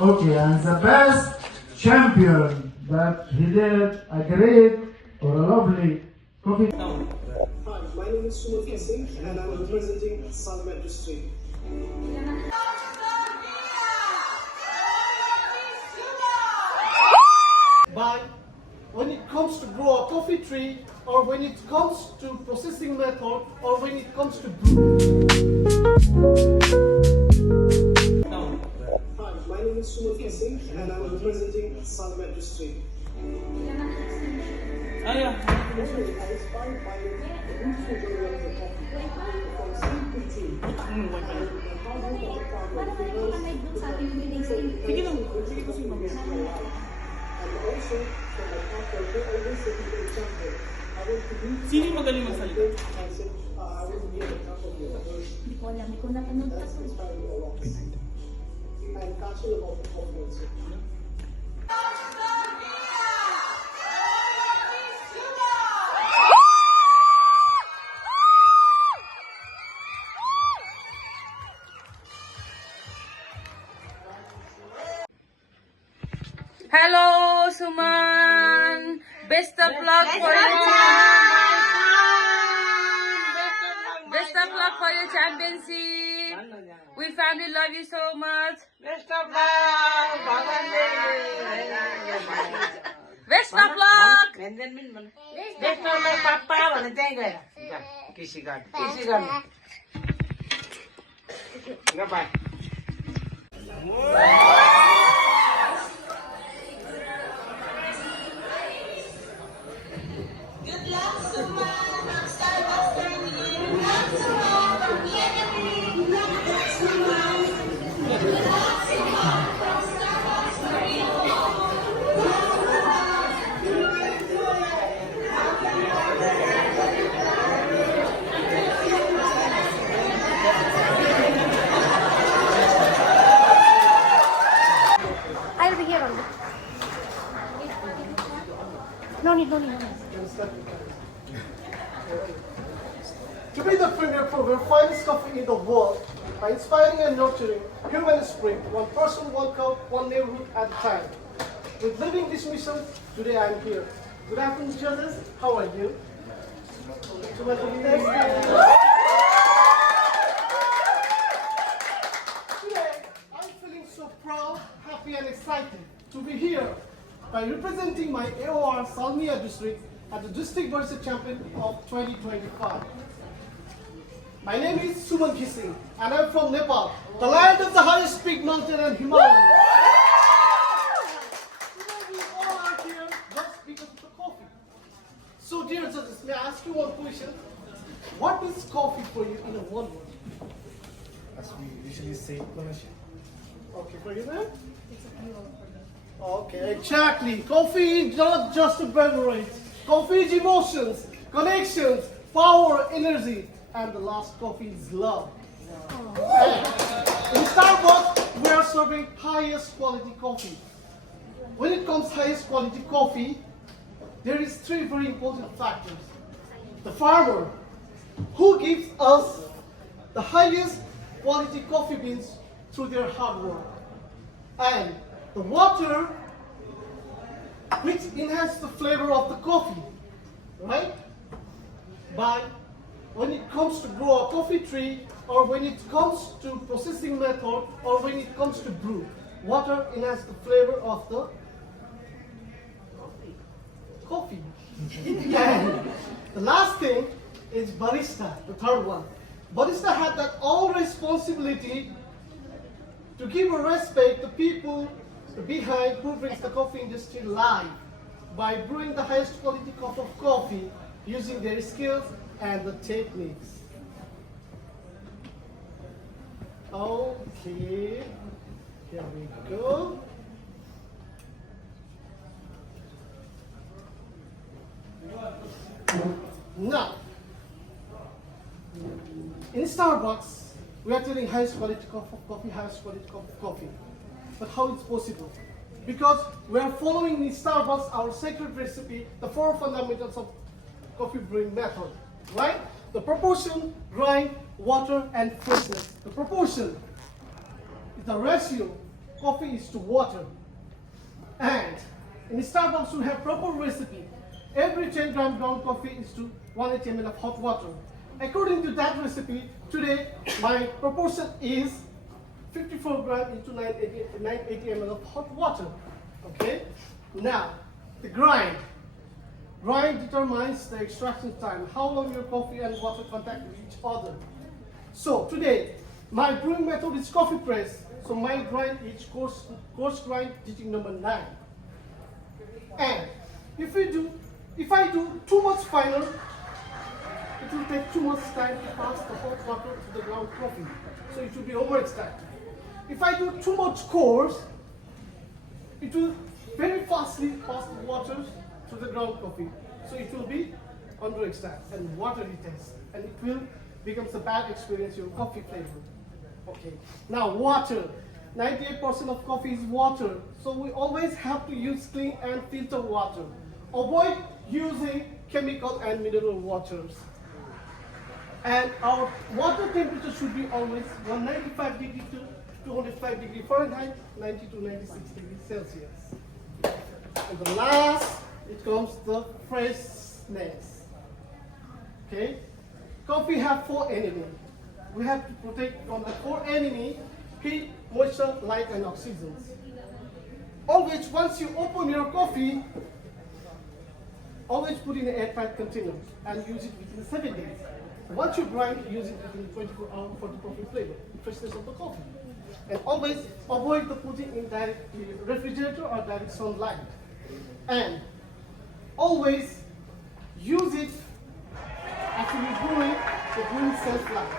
Okay, and the best champion that he did a great or a lovely coffee. Hi, my name is Singh and I'm representing Salmet district. But when it comes to grow a coffee tree, or when it comes to processing method, or when it comes to brew. Hi, my name is Singh and I'm representing Salmet district. Sino magaling magsalita? Hindi ko alam, hindi ko napanood kasi. Hello, Suman! Best of luck for you! Best of luck for your championship! We family love you so much! Best of luck! Best of luck! Best of luck, Papa! Wala tayo kaya? Kisigan. Kisigan. Bye. I'll be here only. No need. To be the premier program, finest coffee in the world, by inspiring and nurturing human spirit, one person, one cup, one neighborhood at a time. With living this mission, today I am here. Good afternoon, judges. How are you? Today, I'm feeling so proud, happy, and excited to be here by representing my AOR Salmiya district as the district barista champion of 2025. My name is Suman Singh and I'm from Nepal, the land of the highest peak mountain and Himalayas. Today we all are here just because of the coffee. So dear judges, may I ask you one question? What is coffee for you in a one word? As we usually say, Okay, for you then? It's a fuel for them. Okay, exactly. Coffee is not just a beverage. Coffee is emotions, connections, power, energy. And the last coffee is love. In Starbucks, we are serving highest quality coffee. When it comes highest quality coffee, there is three very important factors. The farmer, who gives us the highest quality coffee beans through their hard work. And the water, which enhances the flavor of the coffee, right? But when it comes to grow a coffee tree, or when it comes to processing method, or when it comes to brew, water enhances the flavor of the coffee. And the last thing is barista, the third one. Barista had that all responsibility to give a respect to people behind who brings the coffee industry live by brewing the highest quality cup of coffee using their skills and the techniques. Okay, here we go. Now, in Starbucks, we are telling highest quality cup of coffee, highest quality cup of coffee. But how it's possible? Because we are following in Starbucks our sacred recipe, the four fundamentals of coffee brewing method, right? The proportion, grind, water, and freshness. The proportion is the ratio coffee is to water. And in Starbucks, we have proper recipe. Every 10 gram ground coffee is to 180 ml of hot water. According to that recipe, today my proportion is 54 gram into 980 ml of hot water. Okay? Now, the grind. Grind determines the extraction time, how long your coffee and water contact with each other. So today, my brewing method is coffee press. So my grind is coarse grind teaching number 9. And if I do too much finer, it will take too much time to pass the hot water to the ground coffee. So it will be overextracted. If I do too much coarse, it will very fastly pass the water to the ground coffee. So it will be under-extract and watery taste. And it will become a bad experience, your coffee flavor. Okay. Now water. 98% of coffee is water. So we always have to use clean and filter water. Avoid using chemical and mineral waters. And our water temperature should be always 195 degree to 205 degree Fahrenheit, 90 to 96 degrees Celsius. And the last, it comes the freshness. Okay? Coffee have 4 enemies. We have to protect from the 4 enemies: heat, moisture, light, and oxygen. Always, once you open your coffee, always put in an airtight container and use it within 7 days. Once you grind, use it within 24 hours for the coffee flavor, the freshness of the coffee. And always avoid the putting in direct refrigerator or direct sunlight. And always use it after you brew it, the brewing self-life.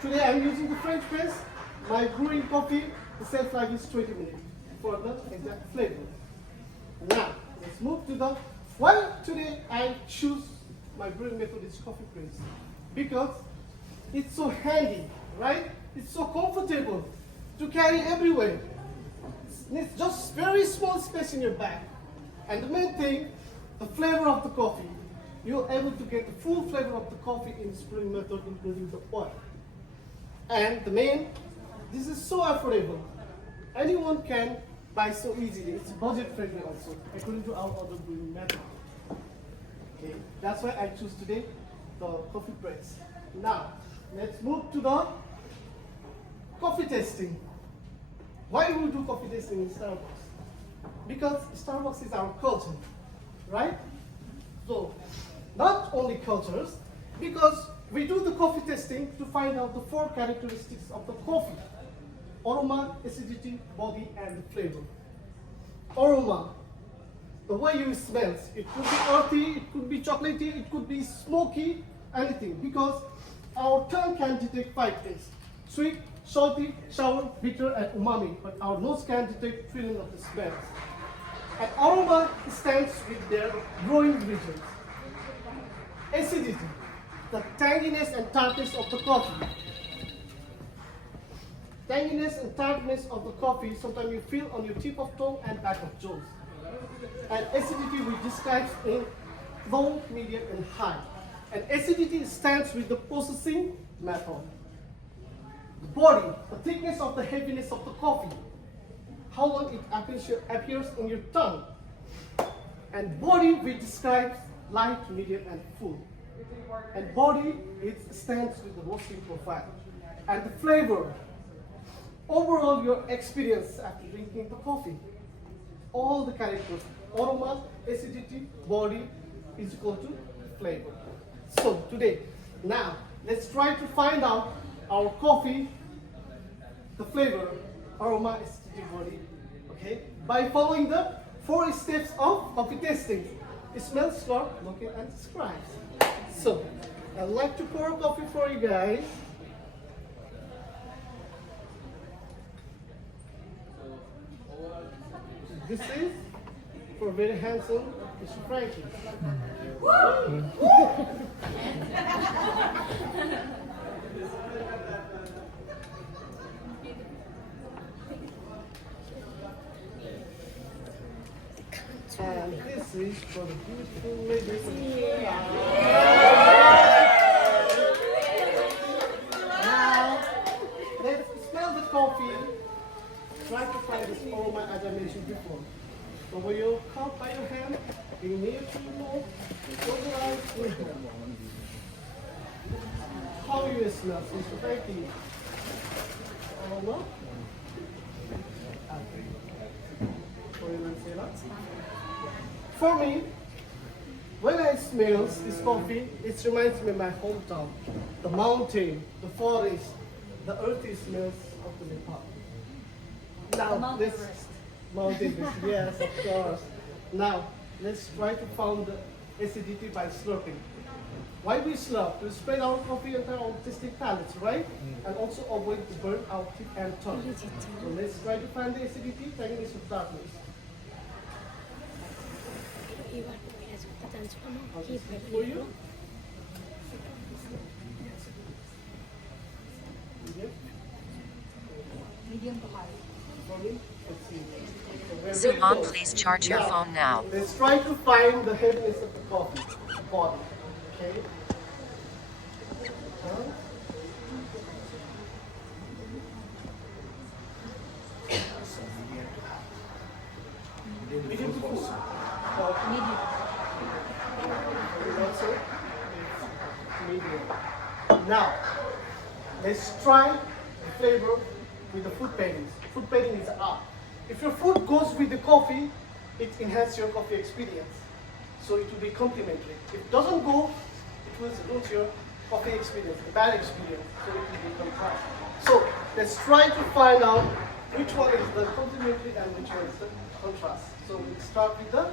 Today I'm using the French press. My brewing coffee, the self-life is 20 minutes for the exact flavor. Now, let's move to the, why today I choose my brewing method is coffee press. Because it's so handy, right? It's so comfortable to carry everywhere. It's just very small space in your bag. And the main thing, the flavor of the coffee. You're able to get the full flavor of the coffee in this brewing method, including the oil. And the main, this is so affordable. Anyone can buy so easily. It's budget friendly also, according to our other brewing method. Okay, that's why I choose today the coffee press. Now, let's move to the coffee tasting. Why we do coffee tasting in Starbucks? Because Starbucks is our culture, right? So, not only cultures, because we do the coffee testing to find out the 4 characteristics of the coffee: aroma, acidity, body, and the flavor. Aroma, the way you smell. It could be earthy, it could be chocolatey, it could be smoky, anything. Because our tongue can detect 5 tastes: sweet, salty, sour, bitter, and umami. But our nose can detect feeling of the smells. And aroma stands with their growing regions. Acidity, the tanginess and tartness of the coffee. Tanginess and tartness of the coffee, sometimes you feel on your tip of tongue and back of jaws. And acidity we describe in low, medium, and high. And acidity stands with the processing method. Body, the thickness of the heaviness of the coffee. How long it appears in your tongue. And body we describe light, medium, and full. And body, it stands with the roasting profile. And the flavor, overall your experience after drinking the coffee. All the characters, aroma, acidity, body is equal to flavor. So today, now let's try to find out our coffee, the flavor, aroma, acidity, body, okay? By following the 4 steps of coffee tasting: smell, slurp, look, and describe. So, I'd like to pour coffee for you guys. This is for very handsome Mr. Frankie. And this is for the beautiful lady. Now, let's smell the coffee. aroma as I mentioned before. So when you count by your hand, you need to know, close your eyes, inhale. How you smell? It's very clean. Aroma. For me, when I smell this coffee, it reminds me of my hometown, the mountain, the forest, the earthy smells of the Nepal. Now, Mount Everest, yes, of course. Now, let's try to find the acidity by slurping. Why we slurp? To spread our coffee into our tasting palates, right? And also avoid to burn our teeth and tongue. So let's try to find the acidity, 10 minutes of darkness. For you? Medium to high. For me? Let's see. So we're Zoom very on, close. please charge your phone now. Let's try to find the heaviness of the coffee body. Okay? Medium to full. Medium. Also, medium. Now, let's try the flavor with the food pairings. Food pairing is art. If your food goes with the coffee, it enhances your coffee experience. So it will be complementary. If it doesn't go, it will ruin your coffee experience, the bad experience. So it will be contrast. So let's try to find out which one is the complementary and which one is the contrast. So we'll start with the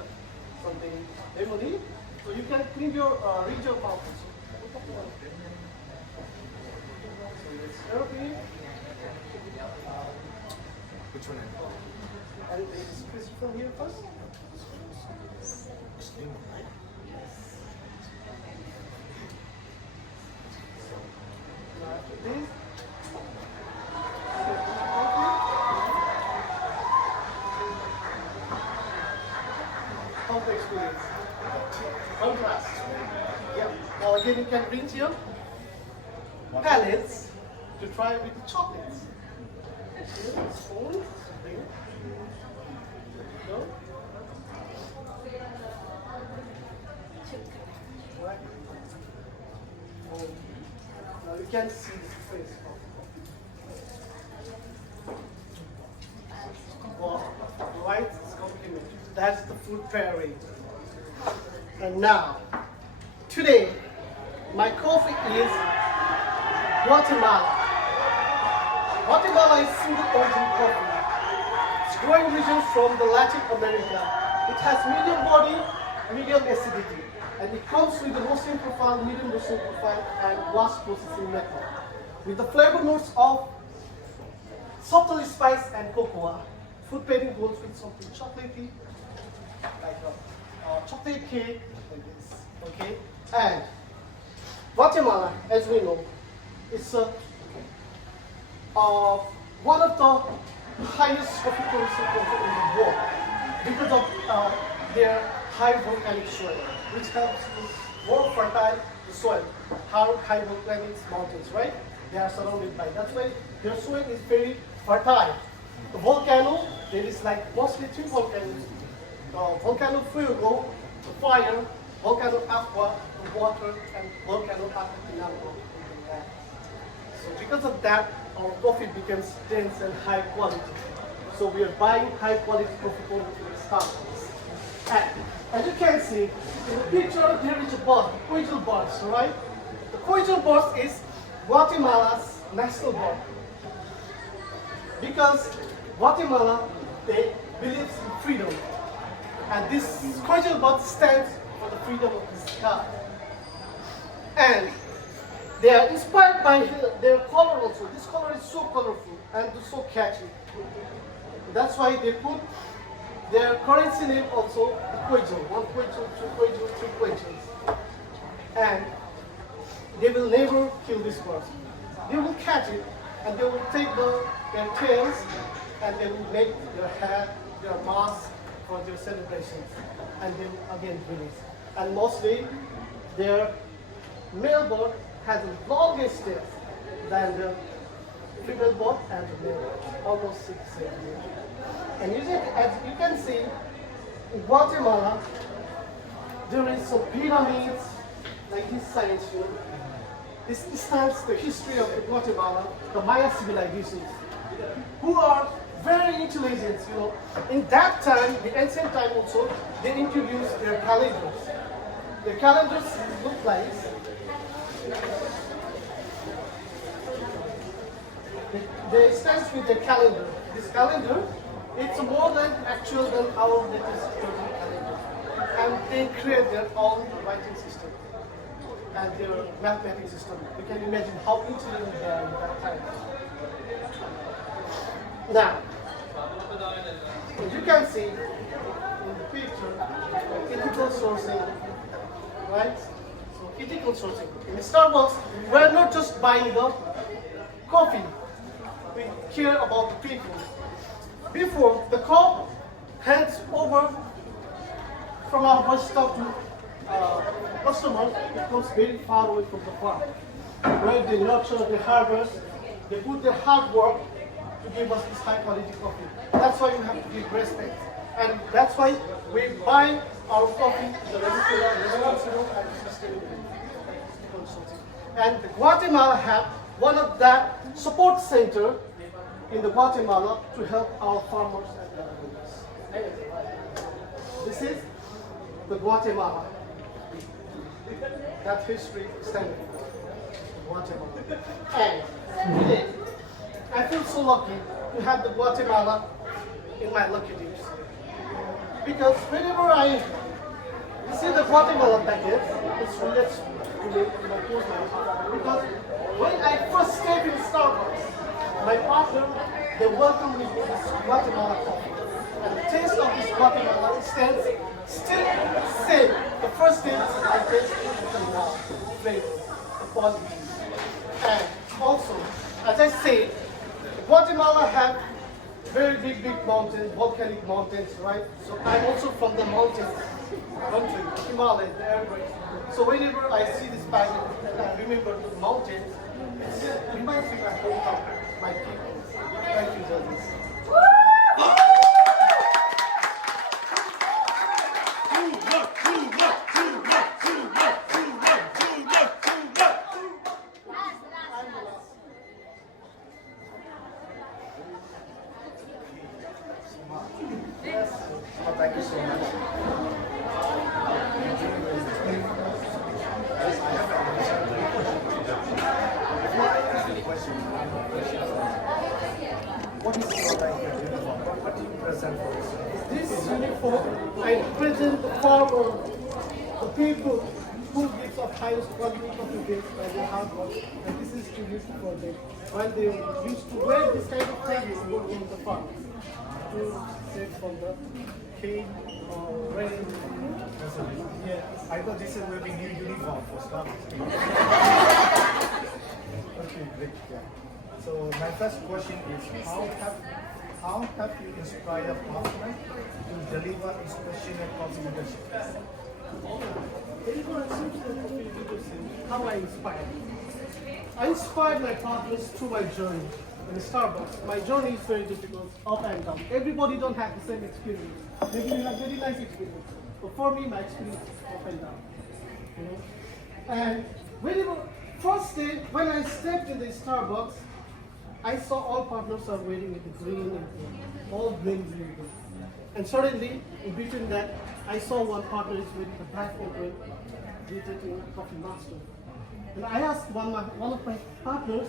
something lemony. So you can clean your reach your mouth also. So let's start with Which one? and this crisp from here first. Now after this, how the experience? Contrast. Yeah. Now again you can rinse your palettes to try with the chocolates. Spoon. Go. Right. Now you can see the face. Wow. Right? It's complimentary. That's the food pairing. And now, today, my coffee is Guatemala. Guatemala is single origin coffee. It's growing region from the Latin America. It has medium body, medium acidity, and it comes with the roasting profile, medium roasting profile, and blast processing method. With the flavor notes of subtle spice and cocoa. Food pairing goes with something chocolatey, like a chocolate cake, like this. Okay, and Guatemala, as we know, is one of the highest coffee producing countries in the world because of their high volcanic soil, which helps to more fertile the soil. High volcanic mountains, right? They are surrounded by. That's why their soil is very fertile. The volcano, there is like mostly three volcanoes. Volcano Fuego, the fire, volcano Aqua, the water, and volcano Acatinalco. So because of that, our coffee becomes dense and high quality. So we are buying high quality coffee from Starbucks. And as you can see, in the picture there is a bird, Quail birds, right? The Quail bird is Guatemala's national bird. Because Guatemala, they believe in freedom. And this Quail bird stands for the freedom of the sky. And they are inspired by their color also. This color is so colorful and so catchy. That's why they put their currency name also Quail. 1 Quail, 2 Quail, 3 Quails. And they will never kill this bird. They will catch it and they will take their tails and they will make their hair, their mask for their celebrations. And they will again release. And mostly their male bird has the longest tail than the female bird and the male bird, almost 6 centimeters. And as you can see, in Guatemala, there is some pyramids like this size. This starts the history of Guatemala, the Maya civilizations, who are very intelligent. In that time, the ancient time also, they introduced their calendars. The calendars look like they stand with the calendar. This calendar, it's more than actual than our latest calendar. And they create their own writing system and their mathematics system. You can imagine how intelligent they are in that time. Now, as you can see in the picture, ethical sourcing, right? So ethical sourcing. In Starbucks, we're not just buying the coffee. We care about the people. Before, the cup hands over from our bus stop to customers, it comes very far away from the farm. Where they nurture, they harvest, they put their hard work to give us this high quality coffee. That's why we have to give respect. And that's why we buy our coffee the responsible and sustainable consulting. And Guatemala have one of the support center in the Guatemala to help our farmers and growers. This is the Guatemala. That history standing Guatemala. And today, I feel so lucky to have the Guatemala in my lucky days. Because whenever I see the Guatemala packet, it's related to me in my close mind. Because when I first step in Starbucks, my partner, they welcome me with this Guatemala coffee. And the taste of this Guatemala stands still same. The first thing I taste is the raw flavor, the quality. And also, as I said, Guatemala have very big mountains, volcanic mountains, right? So I'm also from the mountains country, Himalaya, the Everest. So whenever I see this packet and I remember the mountains, it reminds me of my hometown, my people. Thank you, judges. Thank you so much. What is your uniform? What do you present for us? This uniform, I present the farmer, the people who gives of highest quality coffee beans by their hard work, and this is tribute for them. When they used to wear this kind of clothes working in the farm to save from the cane or rain. Yeah. I thought this will be new uniform for Starbucks. Okay, great. Yeah. So my first question is how have you inspired partners to deliver inspirational coffee leadership? How I inspire. I inspired my partners through my journey in Starbucks. My journey is very difficult, up and down. Everybody don't have the same experience. Maybe you have very nice experience. But for me, my experience is up and down. And whenever, first day, when I stepped in the Starbucks, I saw all partners are waiting with the green and all green. And suddenly, in between that, I saw one partner is with the black and green, related coffee master. And I asked one of my partners,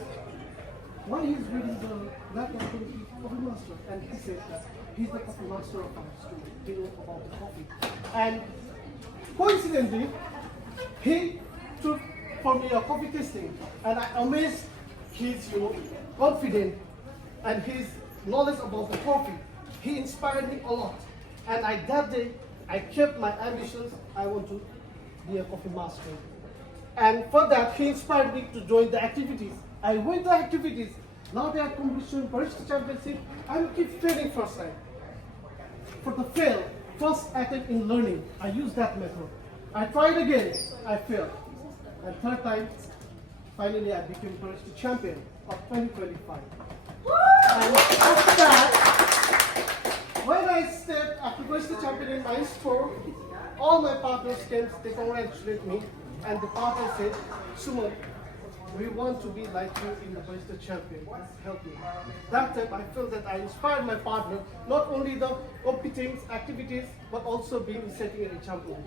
why he's reading the black and green coffee master? And he said that he's the coffee master of our school. He knows about the coffee. And coincidentally, he took for me a coffee tasting, and I amazed his confidence and his knowledge about the coffee. He inspired me a lot. And that day, I kept my ambitions. I want to be a coffee master. And for that, he inspired me to join the activities. I went to activities. Now they are competition, barista championship. I keep failing first time. For the fail, first attempt in learning, I used that method. I tried again, I failed. And third time, finally I became barista champion of 2025. And after that, I stepped after Brewster champion in my store, all my partners came, they congratulated me, and the partner said, Suman, we want to be like you in the Brewster champion. Help me. That time I felt that I inspired my partner, not only the competing activities, but also being setting an example.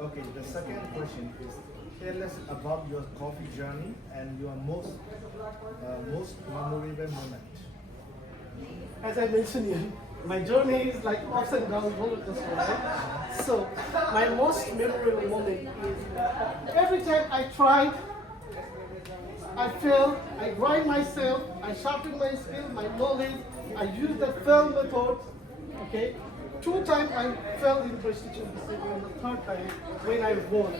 Okay, the second question is, tell us about your coffee journey and your most memorable moment. As I mentioned here, my journey is like ups and downs, roller coaster, right? So, my most memorable moment is every time I try, I fail, I grind myself, I sharpen my skill, my knowledge, I use the fail method, okay? 2 times I fell in prestige and the 3rd time when I won.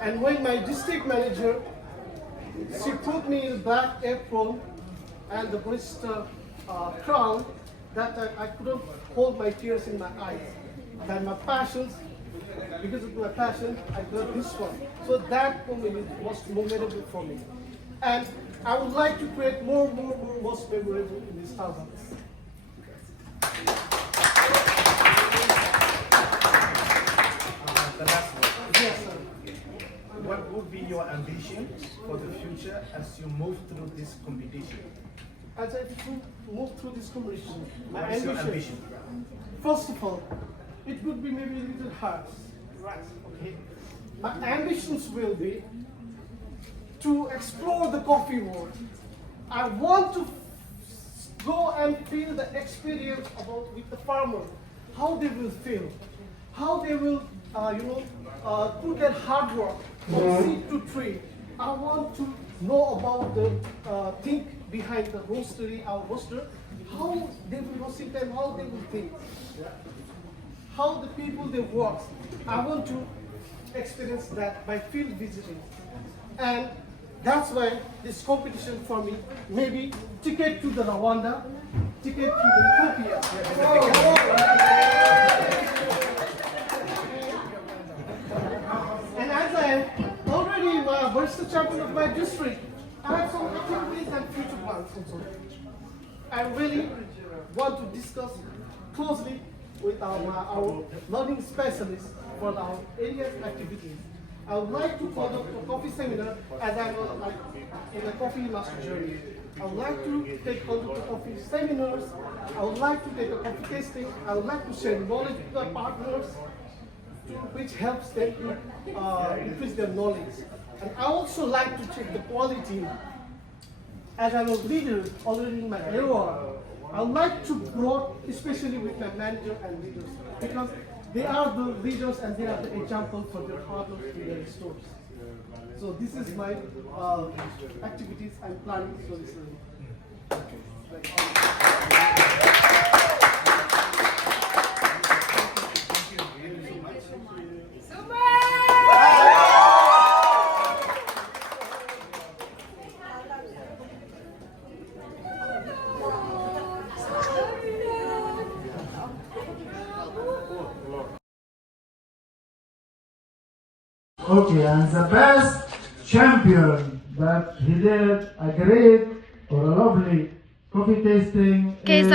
And when my district manager, she put me in black apron and the Brewster crown, that time I couldn't hold my tears in my eyes. And my passions, because of my passion, I got this one. So that moment was memorable for me. And I would like to create more most memorable in this thousands. The last one. Yes, sir. What would be your ambition for the future as you move through this competition? As I move through this competition, my What is your ambition, first of all, it would be maybe a little hard, right? Okay. My ambitions will be to explore the coffee world. I want to go and feel the experience about with the farmer, how they will feel, how they will, put their hard work from seed to tree. I want to know about the think behind the roastery, our roaster, how they will roast it and how they will think, how the people they work. I want to experience that by field visiting, and that's why this competition for me, maybe ticket to the Rwanda, ticket to the Ethiopia. And as I am already Brewster champion of my district, I have some activities and future plans also. I really want to discuss closely with our learning specialists for our area's activities. I would like to conduct a coffee seminar as I'm in a coffee master journey. I would like to conduct coffee seminars. I would like to take a coffee tasting. I would like to share knowledge with our partners, which helps them to increase their knowledge. And I also like to check the quality. As I'm a leader already in my area, I would like to grow, especially with my manager and leaders, because they are the leaders and they are the example for their partners in their stores. So this is my activities I'm planning for this year. Okay, and the best champion that he did a great or a lovely coffee tasting is